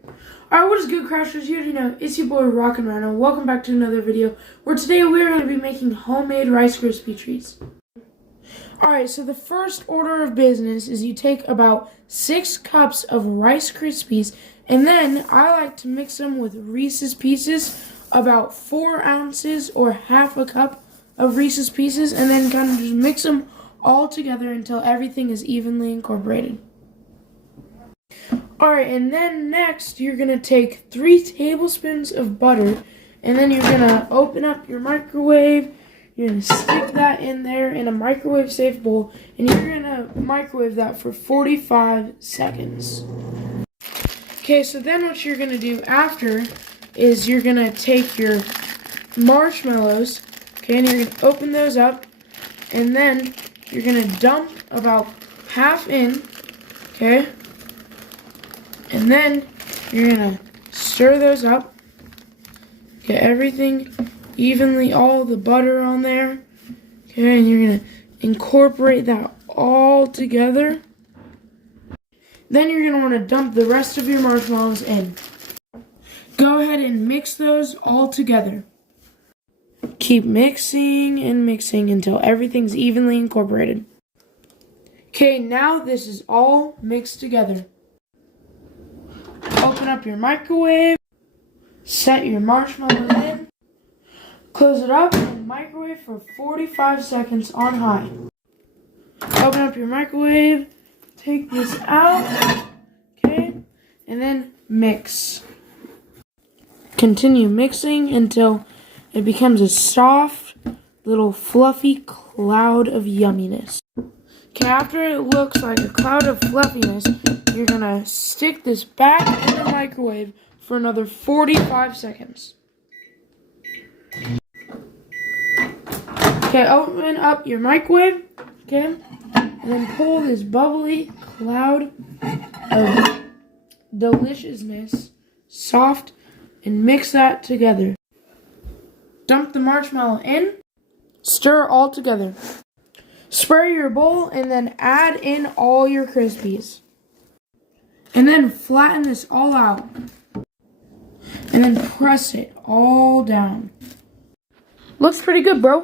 Alright, what is good, Crashers? You already know, it's your boy Ryno. Welcome back to another video where today we're going to be making homemade Rice Krispy treats. Alright, so the first order of business is you take about 6 cups of Rice Krispies, and then I like to mix them with Reese's Pieces, about 4 ounces or half a cup of Reese's Pieces, and then kind of just mix them all together until everything is evenly incorporated. Alright, and then next you're going to take 3 tablespoons of butter, and then you're going to open up your microwave. You're going to stick that in there in a microwave safe bowl, and you're going to microwave that for 45 seconds. Okay, so then what you're going to do after is you're going to take your marshmallows, okay, and you're going to open those up, and then you're going to dump about half in, okay, and then you're going to stir those up, get everything evenly, all the butter on there, okay, and you're going to incorporate that all together. Then you're going to want to dump the rest of your marshmallows in. Go ahead and mix those all together. Keep mixing and mixing until everything's evenly incorporated. Okay, now this is all mixed together. Open up your microwave, set your marshmallows in, close it up, and microwave for 45 seconds on high. Open up your microwave, take this out, okay, and then mix. Continue mixing until it becomes a soft, little fluffy cloud of yumminess. Okay, after it looks like a cloud of fluffiness, you're going to stick this back in the microwave for another 45 seconds. Okay, open up your microwave, okay, and then pull this bubbly cloud of deliciousness, soft, and mix that together. Dump the marshmallow in, stir all together. Spray your bowl and then add in all your Krispies. And then flatten this all out. And then press it all down. Looks pretty good, bro.